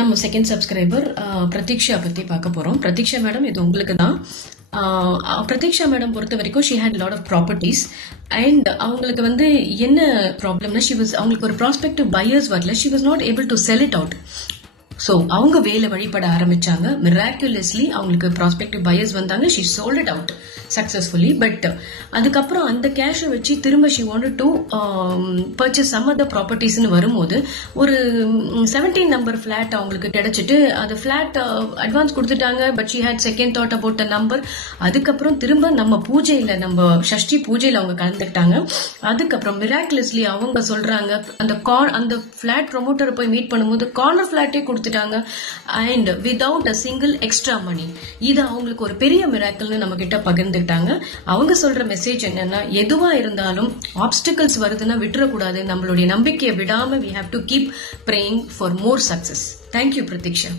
நம்ம second subscriber Pratiksha பற்றி பார்க்க போகிறோம். பிரதீக்ஷா மேடம், இது உங்களுக்கு தான். பிரதீக்ஷா மேடம் பொறுத்த வரைக்கும் she had lot of properties and அவங்களுக்கு வந்து என்ன ப்ராப்ளம்னா அவங்களுக்கு ஒரு ப்ராஸ்பெக்டிவ் பையர்ஸ் வரல. She was not able to sell it out. So அவங்க வேலை வழிபட ஆரம்பிச்சாங்க. மிராக்குலஸ்லி அவங்களுக்கு ப்ராஸ்பெக்டிவ் பையர்ஸ் வந்தாங்க. She sold it out successfully. But அதுக்கப்புறம் அந்த கேஷை வச்சு திரும்ப she wanted to purchase some other ப்ராப்பர்ட்டிஸ்னு வரும்போது ஒரு 17 நம்பர் ஃபிளாட் அவங்களுக்கு கிடைச்சிட்டு அது ஃபிளாட் அட்வான்ஸ் கொடுத்துட்டாங்க. But she had second thought about the number. அதுக்கப்புறம் திரும்ப நம்ம பூஜையில், நம்ம ஷஷ்டி பூஜையில் அவங்க கலந்துக்கிட்டாங்க. அதுக்கப்புறம் மிராக்குலஸ்லி அவங்க சொல்றாங்க அந்த ஃபிளாட் ப்ரொமோட்டரை போய் மீட் பண்ணும்போது கார்னர் ஃபிளாட்டே கொடுத்துட்டாங்க and without a single extra money. இது அவங்களுக்கு ஒரு பெரிய மிராக்கிள்னு நம்ம கிட்ட பகிர்ந்துக்கிட்டாங்க. அவங்க சொல்ற மெசேஜ் என்னன்னா, எதுவா இருந்தாலும் ஆப்ஸ்டிகல்ஸ் வருதுன்னா விட்டுறக்கூடாது. நம்மளுடைய நம்பிக்கையை விடாம we have to keep praying for more success. Thank you, Pratiksha.